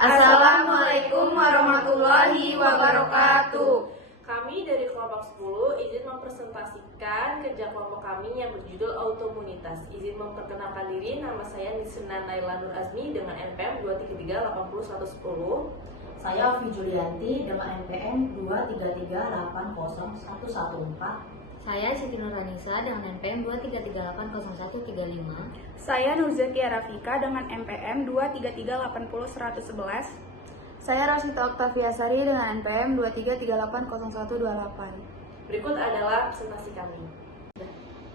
Assalamualaikum warahmatullahi wabarakatuh. Kami dari kelompok 10 izin mempresentasikan kerja kelompok kami yang berjudul Autoimunitas. Izin memperkenalkan diri, nama saya Nisna Naila Nur Azmi dengan NPM 2338010. Saya Ovi Julianti dengan NPM 233801114. Saya Siti Nurhanisa dengan NPM 233800135. Saya Nurzakia Rafika dengan NPM 233801111. Saya Rosita Oktaviasari dengan NPM 233800128. Berikut adalah presentasi kami.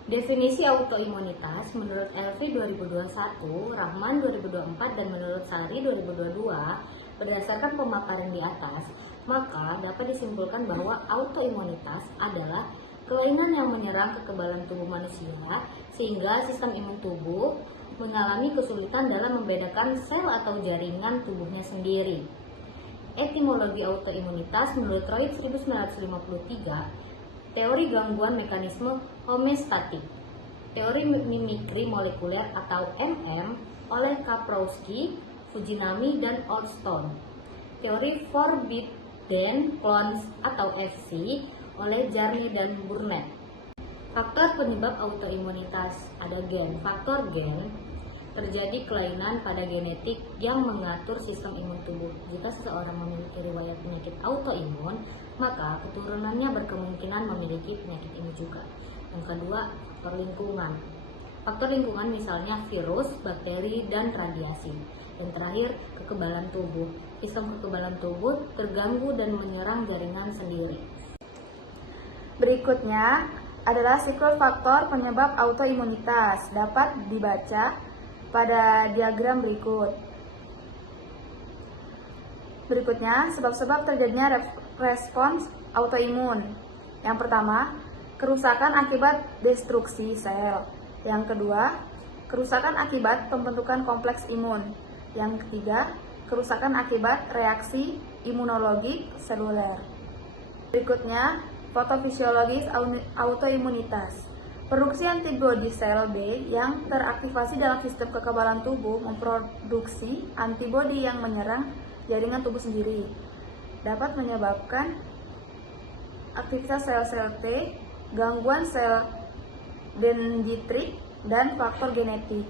Definisi autoimunitas menurut Elvi 2021, Rahman 2024, dan menurut Sari 2022, berdasarkan pemaparan di atas, maka dapat disimpulkan bahwa autoimunitas adalah kelainan yang menyerang kekebalan tubuh manusia sehingga sistem imun tubuh mengalami kesulitan dalam membedakan sel atau jaringan tubuhnya sendiri. Etimologi autoimunitas menurut Freud 1953, teori gangguan mekanisme homeostatik, teori mimikri molekuler atau MM oleh Kaprowski, Fujinami, dan Oldstone, teori Forbidden Clones atau FC oleh Jarne dan Burnett. Faktor penyebab autoimunitas ada gen. Faktor gen terjadi kelainan pada genetik yang mengatur sistem imun tubuh. Jika seseorang memiliki riwayat penyakit autoimun, maka keturunannya berkemungkinan memiliki penyakit ini juga. Yang kedua, faktor lingkungan. Faktor lingkungan misalnya virus, bakteri, dan radiasi. Dan terakhir, kekebalan tubuh. Sistem kekebalan tubuh terganggu dan menyerang jaringan sendiri. Berikutnya adalah siklus faktor penyebab autoimunitas. Dapat dibaca pada diagram berikut. Berikutnya, sebab-sebab terjadinya respons autoimun. Yang pertama, kerusakan akibat destruksi sel. Yang kedua, kerusakan akibat pembentukan kompleks imun. Yang ketiga, kerusakan akibat reaksi imunologi seluler. Berikutnya, fotofisiologis autoimunitas. Produksi antibodi sel B yang teraktivasi dalam sistem kekebalan tubuh memproduksi antibodi yang menyerang jaringan tubuh sendiri. Dapat menyebabkan aktivitas sel-sel T, gangguan sel dendritrik, dan faktor genetik.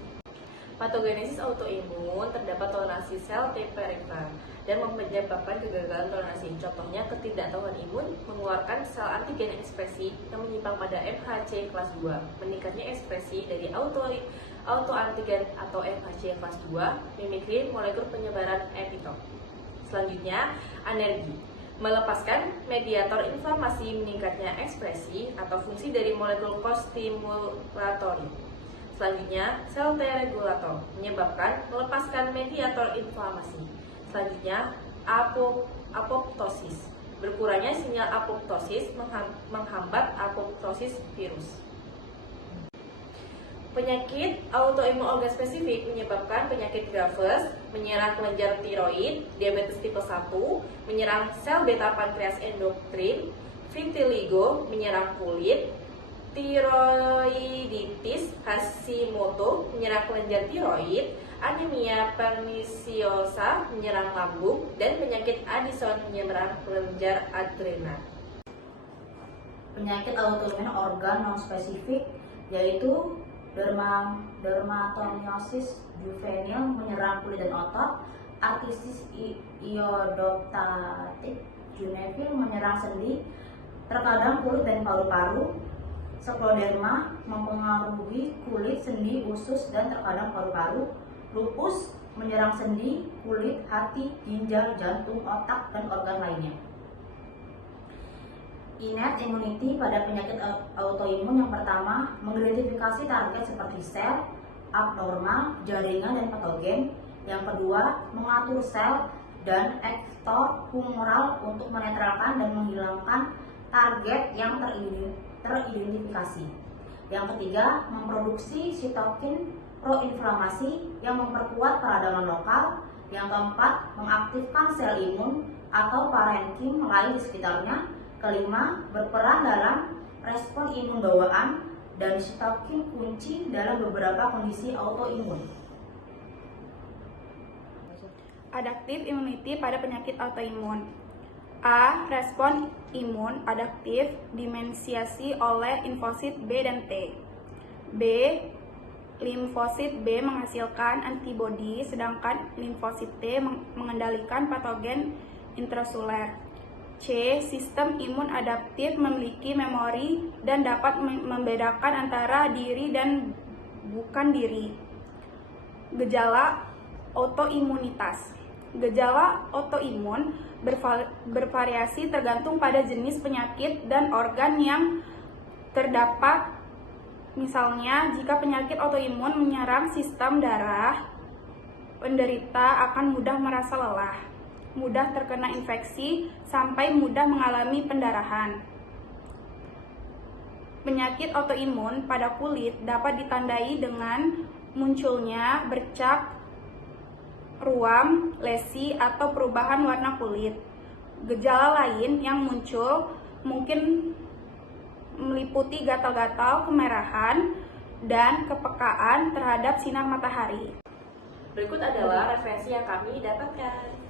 Patogenesis autoimun terdapat toleransi sel T peripheral dan menyebabkan kegagalan toleransi. Contohnya, ketidaktahuan imun mengeluarkan sel antigen ekspresi yang menyimpang pada MHC kelas 2. Meningkatnya ekspresi dari autoantigen atau MHC kelas 2, mimikri molekul penyebaran epitop. Selanjutnya, anergi. Melepaskan mediator inflamasi, meningkatnya ekspresi atau fungsi dari molekul kostimulatori. Selanjutnya, sel T regulator menyebabkan melepaskan mediator inflamasi. Selanjutnya, apoptosis. Berkurangnya sinyal apoptosis menghambat apoptosis virus. Penyakit autoimun organ spesifik menyebabkan penyakit Graves, menyerang kelenjar tiroid, diabetes tipe 1, menyerang sel beta pankreas endokrin, vitiligo, menyerang kulit, tiroiditis Hashimoto, menyerang kelenjar tiroid, anemia pernisiosa, menyerang lambung, dan penyakit Addison menyerang kelenjar adrenal. Penyakit autoimun organ non spesifik yaitu dermatomyositis juvenil menyerang kulit dan otot, arthritis idiopathic juvenil menyerang sendi, terkadang kulit dan paru-paru. Skleroderma mempengaruhi kulit, sendi, usus, dan terkadang paru-paru. Lupus menyerang sendi, kulit, hati, ginjal, jantung, otak, dan organ lainnya. Innate immunity pada penyakit autoimun yang pertama mengidentifikasi target seperti sel, abnormal, jaringan, dan patogen. Yang kedua, mengatur sel dan efektor humoral untuk menetralkan dan menghilangkan target yang teridentifikasi. Yang ketiga, memproduksi sitokin proinflamasi yang memperkuat peradaban lokal. Yang keempat, mengaktifkan sel imun atau parenkim lain di sekitarnya. Kelima, berperan dalam respon imun bawaan, dan sitokin kunci dalam beberapa kondisi autoimun. adaptive immunity pada penyakit autoimun. A. Respon imun adaptif dimediasi oleh limfosit B dan T. B. Limfosit B menghasilkan antibodi, sedangkan limfosit T mengendalikan patogen intraseluler. C. Sistem imun adaptif memiliki memori dan dapat membedakan antara diri dan bukan diri. Gejala autoimunitas. Gejala autoimun bervariasi tergantung pada jenis penyakit dan organ yang terdapat. Misalnya, jika penyakit autoimun menyerang sistem darah, penderita akan mudah merasa lelah, mudah terkena infeksi, sampai mudah mengalami pendarahan. Penyakit autoimun pada kulit dapat ditandai dengan munculnya bercak, ruam, lesi, atau perubahan warna kulit. Gejala lain yang muncul mungkin meliputi gatal-gatal, kemerahan, dan kepekaan terhadap sinar matahari. Berikut adalah referensi yang kami dapatkan.